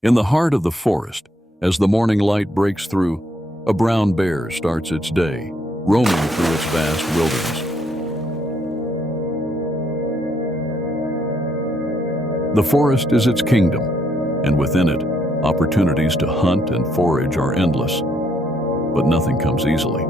In the heart of the forest, as the morning light breaks through, a brown bear starts its day, roaming through its vast wilderness. The forest is its kingdom, and within it, opportunities to hunt and forage are endless. But nothing comes easily.